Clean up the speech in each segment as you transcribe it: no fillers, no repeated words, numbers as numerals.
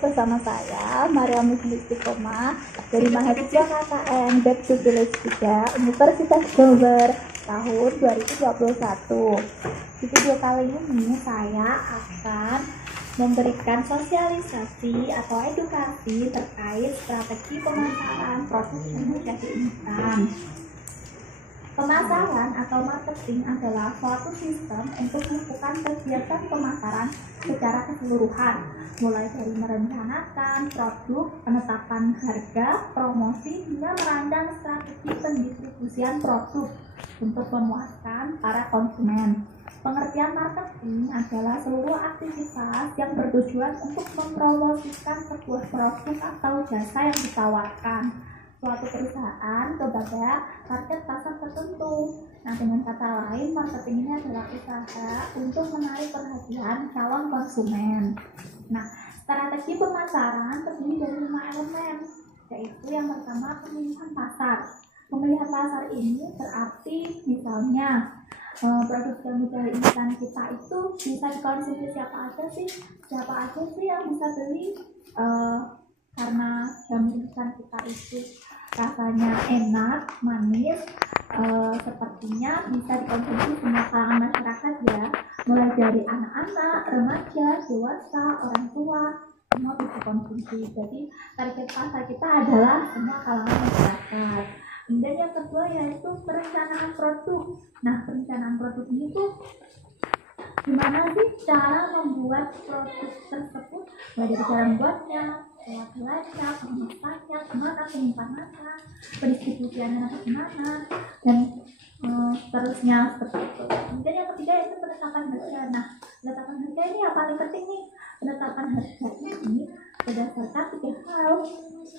bersama saya Maria Muslistiqomah dari mahasiswa KKN Back to Village 3 Universitas Jember tahun 2021. Di video kali ini saya akan memberikan sosialisasi atau edukasi terkait strategi pemasaran produk energi instan. Pemasaran atau marketing adalah suatu sistem untuk melakukan kegiatan pemasaran secara keseluruhan, mulai dari merencanakan produk, penetapan harga, promosi, hingga merancang strategi pendistribusian produk untuk memuaskan para konsumen. Pengertian marketing adalah seluruh aktivitas yang bertujuan untuk mempromosikan sebuah produk atau jasa yang ditawarkan suatu perusahaan kepada target pasar tertentu. Nah, dengan kata lain, marketing ini adalah usaha untuk menarik perhatian calon konsumen. Nah, strategi pemasaran terdiri dari 5 elemen, yaitu yang pertama pemilihan pasar. Pemilihan pasar ini berarti misalnya produk jamu instan kita itu bisa dikonsumsi siapa aja sih yang bisa beli, karena jamu instan kita itu rasanya enak, manis, sepertinya bisa dikonsumsi semua kalangan masyarakat ya, mulai dari anak-anak, remaja, dewasa, orang tua, semua bisa konsumsi. Jadi target pasar kita adalah semua kalangan masyarakat. Kemudian yang kedua yaitu perencanaan produk. Nah, perencanaan produk ini tuh gimana sih cara membuat produk tersebut, mulai dari cara membuatnya, belajar, pengemasannya, kemana, penyimpanannya, pendistribusiannya bagaimana, dan seterusnya seperti itu. Kemudian yang ketiga yaitu penetapan harga. Nah, penetapan harga ini yang paling penting nih. Penetapan harga ini berdasarkan 3 hal.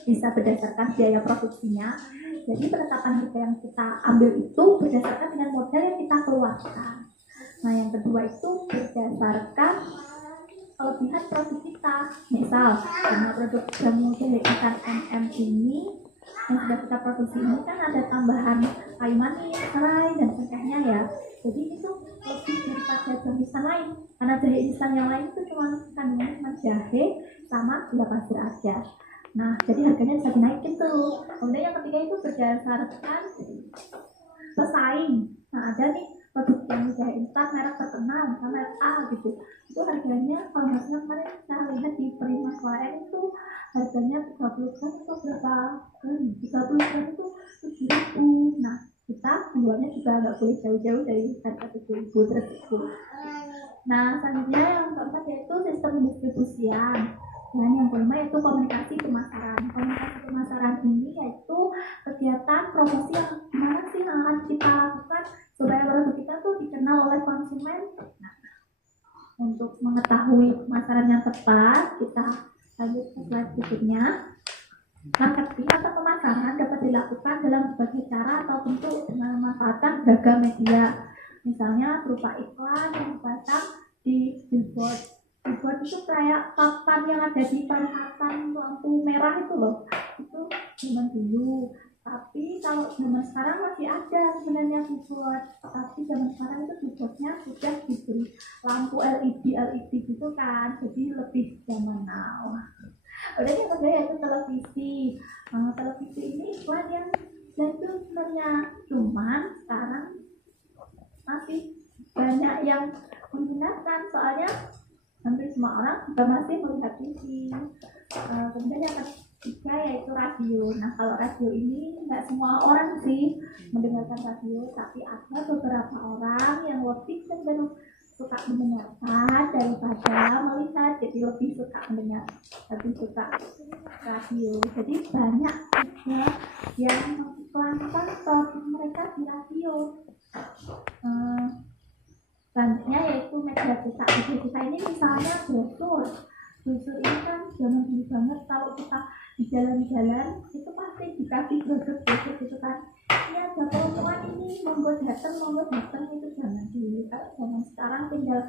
Bisa berdasarkan biaya produksinya. Jadi penetapan harga yang kita ambil itu berdasarkan dengan modal yang kita keluarkan. Nah, yang kedua itu berdasarkan kelebihan produk kita. Misal, karena produk jamu instan MM ini yang sudah kita produksi ini kan ada tambahan kayu manis, serai, dan sebagainya ya. Jadi itu lebih daripada jamu instan lain. Karena jahe instan yang lain itu kandungannya cuma jahe sama gula pasir aja. Nah, jadi harganya bisa dinaikin tuh. Kemudian yang ketiga itu berdasarkan pesaing. Nah, ada nih produk yang jahe instan merek terkenal, misalnya merek A gitu. Itu harganya kalau nggak salah kemarin saya lihat di Prima Klien itu harganya 30 gram atau berapa? 30 gram itu 7.000. Nah, kita jualnya juga nggak boleh jauh-jauh dari harga 7.000 tersebut. Nah, selanjutnya yang keempat yaitu sistem pendistribusian. Dan yang kelima yaitu komunikasi pemasaran. Komunikasi pemasaran ini yaitu kegiatan promosi yang gimana sih yang akan kita lakukan supaya produk kita tuh dikenal oleh konsumen. Nah, untuk mengetahui pemasaran yang tepat, kita lanjut ke slide berikutnya. Marketing atau pemasaran dapat dilakukan dalam berbagai cara atau bentuk dengan memanfaatkan beragam media. Misalnya berupa iklan yang dipasang di billboard. Billboard itu kayak papan yang ada di perempatan lampu merah itu loh. Itu zaman dulu. Tapi kalau zaman sekarang masih ada sebenarnya billboard. Tapi zaman sekarang itu billboardnya sudah diberi lampu LED gitu kan. Jadi lebih zaman now. Udah yang kedua yaitu televisi. Televisi ini iklan yang itu sebenarnya cuman sekarang masih banyak yang menggunakan, soalnya hampir semua orang juga masih melihat TV. Kemudian yang ketiga yaitu radio. Nah, kalau radio ini nggak semua orang sih mendengarkan radio, tapi ada beberapa orang yang lebih cenderung suka mendengarkan daripada melihat, jadi lebih suka mendengar, lebih suka radio. Jadi banyak juga yang mengiklankan produk mereka di radio. Selanjutnya yaitu media cetak. Media cetak ini misalnya brosur ini kan zaman dulu banget, kalau kita di jalan-jalan itu pasti dikasih brosur gitu kan. Ini ada keuntungan ini, monggo datang itu zaman dulu. Kalau zaman sekarang tinggal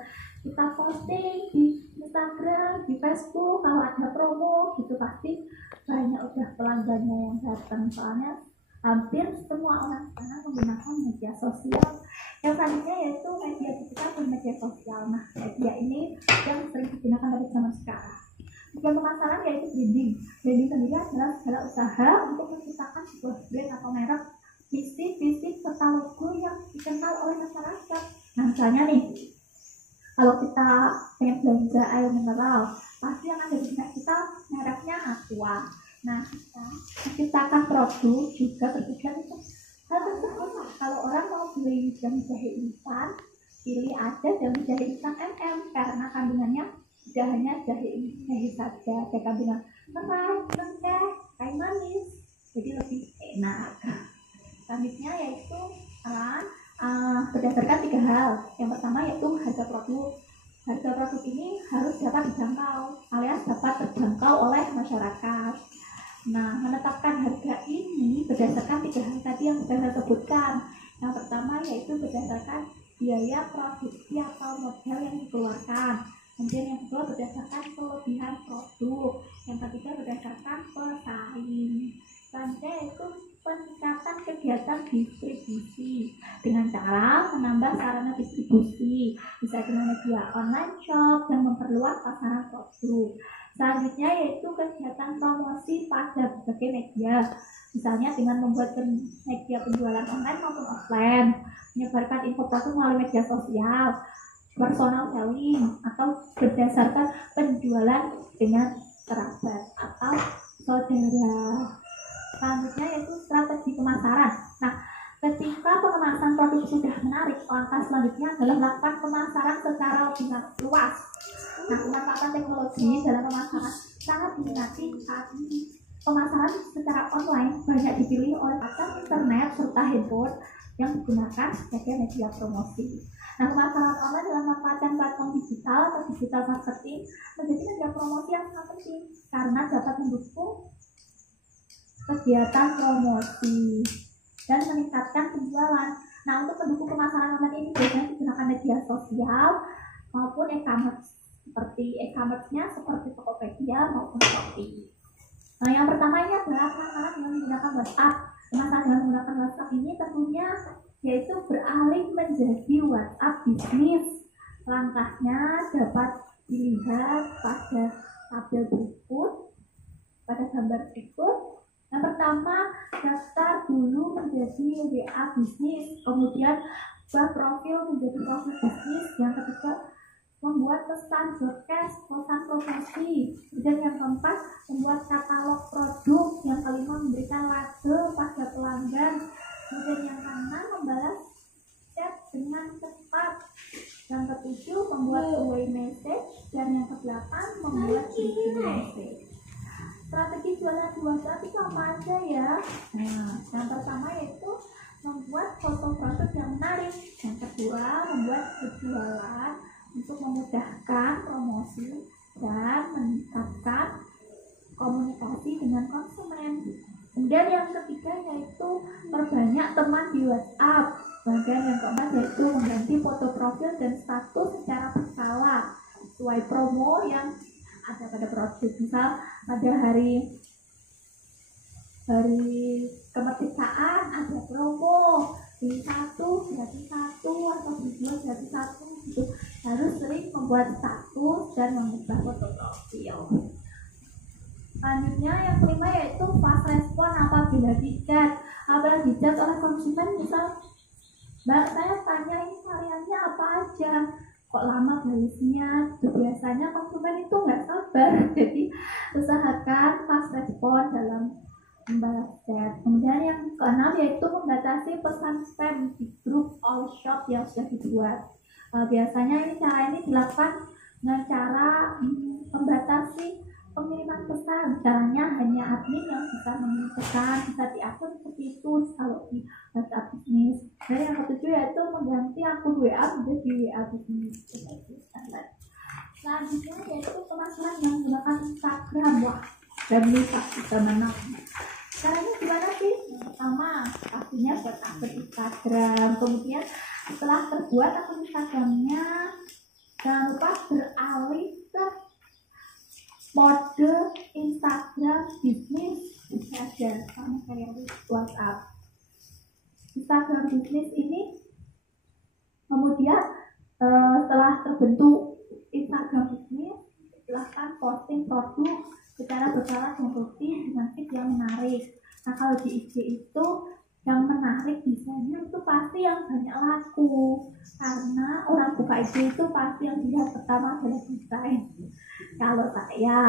kita posting di Instagram, di Facebook, kalau ada promo gitu pasti banyak udah pelanggannya yang datang. Soalnya hampir semua orang sekarang menggunakan media sosial. Yang selanjutnya yaitu media digital dan media sosial. Nah, media ini yang sering digunakan pada zaman sekarang. Tujuan pemasaran yaitu branding. Branding sendiri adalah segala usaha untuk menciptakan sebuah brand atau merek, visi, fisik, serta logo yang dikenal oleh masyarakat. Nah, misalnya nih, kalau kita pengen belanja air mineral, pasti yang ada di benak kita mereknya Aqua. Nah, kita menciptakan produk juga bertujuan untuk hal tersebut. Kalau orang mau beli jam jahe instan, pilih aja jam jahe instan MM karena kandungannya tidak hanya jahe saja, ada kandungan serai, lengkeh, kayu manis, jadi lebih enak. Selanjutnya yaitu berdasarkan 3 hal. Yang pertama yaitu harga produk. Harga produk ini harus dapat dijangkau alias dapat terjangkau oleh masyarakat. Nah, menetapkan harga ini berdasarkan 3 hal tadi yang sudah saya sebutkan. Yang pertama yaitu berdasarkan biaya produksi atau modal yang dikeluarkan. Kemudian yang kedua berdasarkan kelebihan produk. Yang ketiga berdasarkan pesaing. Selanjutnya yaitu peningkatan kegiatan distribusi dengan cara menambah sarana distribusi, bisa dengan media online shop yang memperluas pasaran produk. Selanjutnya yaitu kegiatan promosi pada berbagai media, misalnya dengan membuat media penjualan online maupun offline, menyebarkan info produk melalui media sosial, personal selling, atau berdasarkan penjualan dengan kerabat atau saudara. Selanjutnya yaitu strategi pemasaran. Nah, ketika pengemasan produk sudah menarik, langkah selanjutnya adalah melakukan pemasaran secara lebih luas. Nah, pemanfaatan teknologi dalam pemasaran sangat diminati saat ini. Pemasaran secara online banyak dipilih oleh pasar internet serta handphone yang digunakan sebagai media promosi. Nah, pemasaran online dalam memanfaatkan platform digital atau digital marketing menjadi media promosi yang sangat penting karena dapat mendukung kegiatan promosi dan meningkatkan penjualan. Nah, untuk mendukung pemasaran online ini biasanya digunakan media sosial maupun e-commerce. Seperti Tokopedia maupun Shopee. Nah, yang pertama ini adalah pemasaran dengan menggunakan WhatsApp. Pemasaran dengan menggunakan WhatsApp ini tentunya yaitu beralih menjadi WhatsApp bisnis. Langkahnya dapat dilihat pada tabel berikut, pada gambar berikut. Yang pertama, daftar dulu menjadi WA bisnis, kemudian buat profil menjadi profil bisnis. Yang ketiga, membuat pesan broadcast, pesan promosi. Dan yang keempat, membuat katalog produk. Yang kelima, memberikan label pada pelanggan. Kemudian yang keenam, membalas chat dengan cepat. Yang ketujuh, membuat two-way message. Dan yang kedelapan, membuat video message. Strategi jualan di WhatsApp itu apa aja ya? Nah, yang pertama yaitu membuat foto produk yang menarik. Yang kedua, membuat berjualan untuk memudahkan promosi dan meningkatkan komunikasi dengan konsumen. Kemudian yang ketiga yaitu perbanyak teman di WhatsApp. Kemudian yang keempat yaitu mengganti foto profil dan status secara berkala sesuai promo yang ada pada produk. Misal pada hari kemerdekaan ada promo, beli 1 gratis 1 atau beli 2 gratis 1 gitu. Harus sering membuat status dan mengubah foto profil. Selanjutnya yang kelima yaitu fast respon apabila dicat oleh konsumen. Misal, Mbak, saya tanya ini variannya apa aja, kok lama balasnya. Biasanya konsumen itu nggak sabar, jadi usahakan fast respon dalam membalas chat. Kemudian yang keenam yaitu membatasi pesan spam di grup all shop yang sudah dibuat. Biasanya cara ini dilakukan dengan cara membatasi pengiriman pesan. Caranya hanya admin yang bisa mengirim pesan, bisa diatur seperti itu kalau di WhatsApp bisnis. Dan yang ketujuh yaitu mengganti akun WA menjadi WA bisnis. Selanjutnya yaitu pemasaran yang menggunakan Instagram. Wah, dan bisa mana? Caranya gimana sih? Pertama, pastinya buat akun Instagram. Kemudian setelah terbuat akun Instagramnya, jangan lupa beralih ke mode Instagram bisnis. Bisa aja sama kayak WhatsApp. Instagram bisnis ini kemudian setelah terbentuk Instagram bisnis, silahkan posting produk secara berkala dan rutin dengan tip yang menarik. Nah, kalau di IG itu yang menarik desainnya itu pasti yang banyak laku, karena orang buka IG itu pasti yang dilihat pertama adalah desain. Kalau saya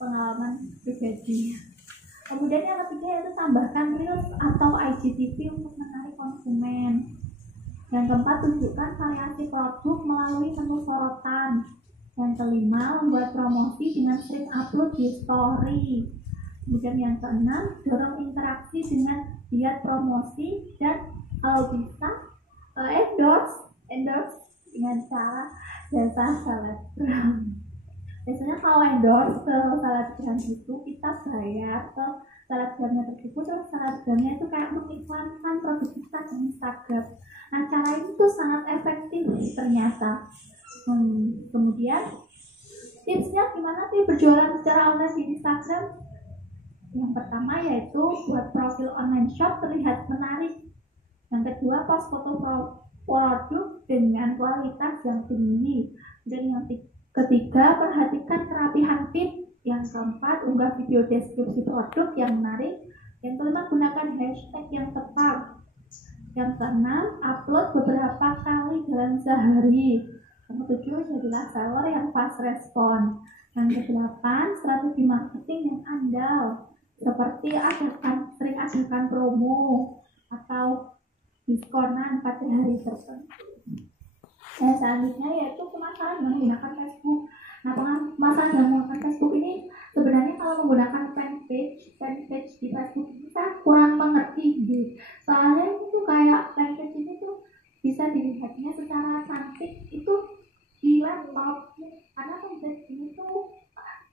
pengalaman pribadi. Kemudian yang ketiga yaitu tambahkan reels atau IGTV untuk menarik konsumen. Yang keempat, tunjukkan variasi produk melalui menu sorotan. Yang kelima, membuat promosi dengan sering upload di story. Kemudian yang keenam, dorong interaksi dengan giat promosi dan kalau bisa endorse dengan cara jasa selebgram. Biasanya kalau endorse ke selebgram itu kita bayar ke selebgramnya tersebut, terus selebgramnya itu kayak mengiklankan produk kita di Instagram. Nah, cara ini tuh sangat efektif ternyata. Kemudian tipsnya gimana sih berjualan secara online di Instagram? Yang pertama yaitu buat profil online shop terlihat menarik. Yang kedua, post foto produk dengan kualitas yang tinggi. Dan yang ketiga, perhatikan kerapihan feed. Yang keempat, unggah video deskripsi produk yang menarik. Yang kelima, gunakan hashtag yang tepat. Yang keenam, upload beberapa kali dalam sehari. Yang ketujuh, jadilah seller yang fast respon. Yang kedelapan, strategi marketing yang andal, seperti sering adakan promo atau diskonan pada hari tertentu. Dan selanjutnya yaitu pemasaran menggunakan Facebook. Nah, pemasaran dengan menggunakan Facebook ini sebenarnya kalau menggunakan fanpage di Facebook kita kurang mengerti gitu. Soalnya itu kayak fanpage ini tuh bisa dilihatnya secara cantik itu di laptop, karena fanpage ini tuh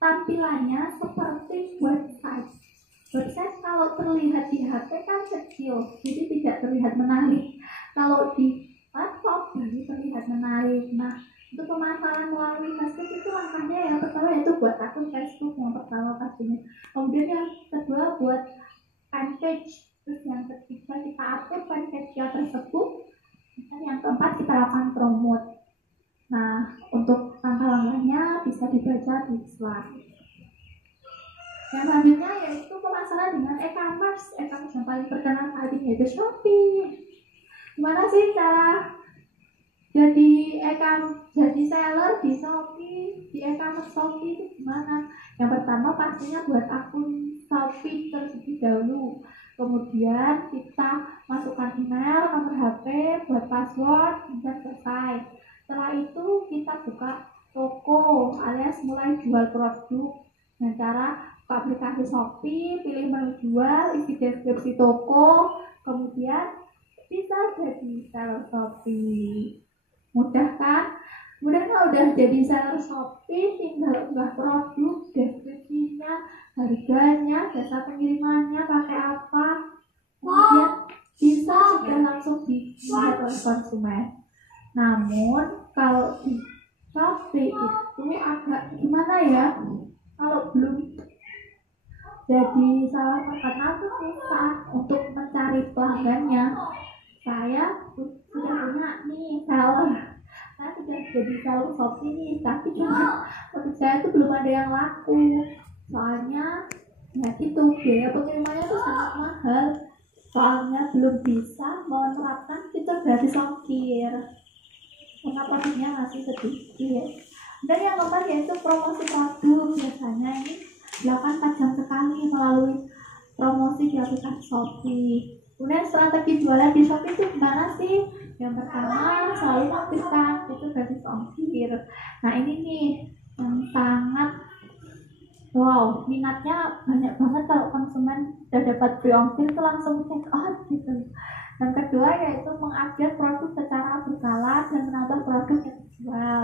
tampilannya seperti website. Website kalau terlihat di HP kan kecil, jadi tidak terlihat menarik. Kalau di laptop jadi terlihat menarik. Nah, untuk pemasaran melalui Facebook itu langkahnya yang pertama yaitu buat akun Facebook yang pertama pastinya. Kemudian yang kedua buat fanpage. Terus yang ketiga kita atur fanpage tersebut. Dan yang keempat kita lakukan promote. Nah, untuk langkah-langkahnya bisa dibaca di slide. Yang selanjutnya yaitu pemasaran dengan e-commerce. E-commerce yang paling terkenal saat ini yaitu Shopee. Gimana sih cara jadi seller di Shopee, di e-commerce Shopee itu gimana? Yang pertama pastinya buat akun Shopee terlebih dahulu. Kemudian kita masukkan email, nomor HP, buat password, dan selesai. Setelah itu kita buka toko alias mulai jual produk dengan cara aplikasi Shopee, pilih menu jual, isi deskripsi toko, kemudian bisa jadi seller Shopee. Mudah kan? Kemudian kalau udah jadi seller Shopee, tinggal unggah produk, deskripsinya, harganya, jasa pengirimannya pakai apa, kemudian bisa sudah langsung dilihat oleh konsumen. Namun kalau di Shopee itu agak gimana ya? Kalau belum jadi salah terkenal tuh susah untuk mencari pelanggannya. Saya sudah punya nih seller, saya sudah jadi seller Shopee nih, tapi cuma untuk saya tuh belum ada yang laku. Soalnya ya gitu, biaya pengirimannya tuh sangat mahal. Soalnya belum bisa menerapkan fitur gratis ongkir, karena produknya masih sedikit. Dan yang keempat yaitu promosi produk. Biasanya ini 8 jam sekali melalui promosi di aplikasi Shopee. Kemudian strategi jualan di Shopee itu gimana sih? Yang pertama selalu aktifkan fitur gratis ongkir. Nah ini nih yang sangat minatnya banyak banget kalau konsumen udah dapat free ongkir itu langsung check out gitu. Yang kedua yaitu mengupdate produk secara berkala dan menambah produk yang dijual.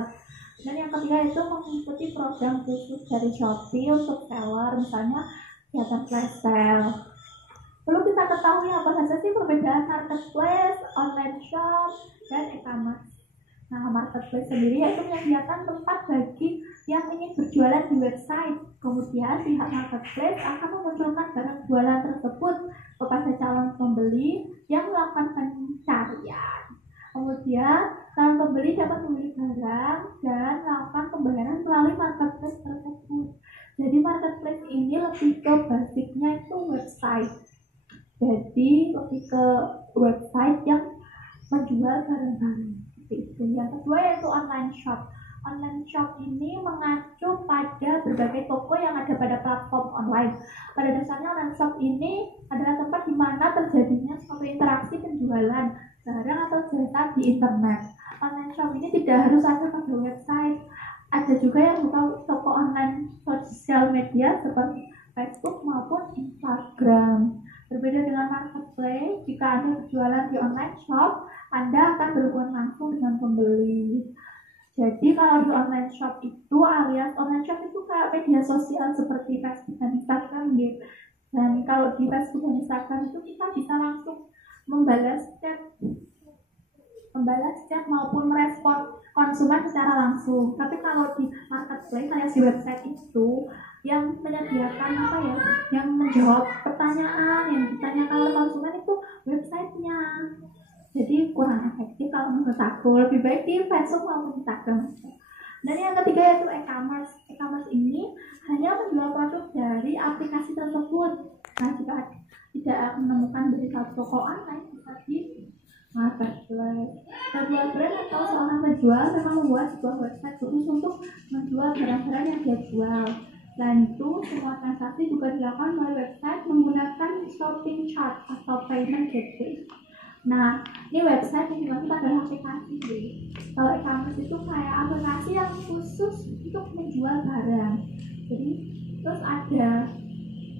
Dan yang ketiga itu mengikuti program khusus dari Shopee untuk seller, misalnya kegiatan flash sale. Perlu kita ketahui apa saja sih perbedaan marketplace, online shop, dan e-commerce. Nah, marketplace sendiri yaitu menyediakan tempat bagi yang ingin berjualan di website. Kemudian pihak marketplace akan memunculkan barang jualan tersebut kepada calon pembeli yang melakukan pencarian. Kemudian calon pembeli dapat membeli barang dan melakukan pembayaran melalui marketplace tersebut. Jadi marketplace ini lebih ke basicnya itu website. Jadi lebih ke website yang menjual barang-barang seperti itu. Yang kedua yaitu online shop. Online shop ini mengacu pada berbagai toko yang ada pada platform online. Pada dasarnya online shop ini adalah tempat di mana terjadinya suatu interaksi penjualan barang atau jasa di internet. Online shop ini tidak harus ada pada website. Ada juga yang buka toko online sosial media seperti Facebook maupun Instagram. Berbeda dengan marketplace, jika Anda berjualan di online shop, Anda akan berhubungan langsung dengan pembeli. Jadi kalau di online shop itu alias online shop itu kayak media sosial seperti Facebook dan Instagram gitu. Dan kalau di Facebook dan Instagram itu kita bisa langsung membalas chat maupun merespon konsumen secara langsung. Tapi kalau di marketplace alias di website itu yang menyediakan yang menjawab pertanyaan yang ditanyakan oleh konsumen itu websitenya. Jadi kurang efektif kalau menurut aku, lebih baik di Facebook maupun Instagram. Dan yang ketiga yaitu e-commerce. E-commerce ini hanya menjual produk dari aplikasi tersebut. Nah, jika tidak menemukan dari satu toko online, bisa di marketplace. Sebuah brand atau seorang penjual memang membuat sebuah website khusus untuk menjual barang-barang yang dia jual. Selain itu, semua transaksi juga dilakukan melalui website menggunakan shopping cart atau payment gateway. Nah, ini website yang dimaksud adalah aplikasi. Kalau e-commerce itu kayak aplikasi yang khusus untuk menjual barang. Jadi, terus ada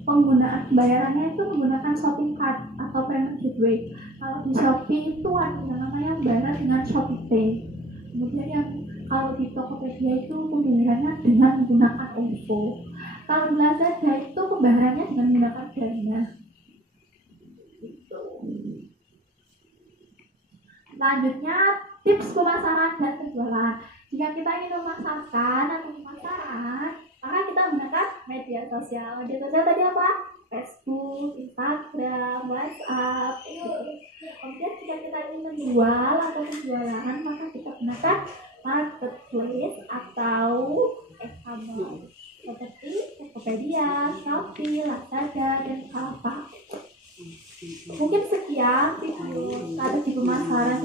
penggunaan bayarannya itu menggunakan shopping cart atau payment gateway. Kalau di Shopee itu ada yang namanya bayar dengan Shopee Pay. Kemudian yang kalau di Tokopedia itu pembayarannya dengan menggunakan OVO. Kalau di Lazada itu pembayarannya dengan menggunakan Dana. Gitu. Selanjutnya tips pemasaran dan penjualan. Jika kita ingin memasarkan atau pemasaran, maka kita menggunakan media sosial. Media sosial tadi apa? Facebook, Instagram, WhatsApp. Kemudian jika kita ingin menjual atau penjualan, maka kita gunakan marketplace atau e-commerce seperti Tokopedia, Shopee, Lazada, dan Alfa. Mungkin sekian video strategi pemasaran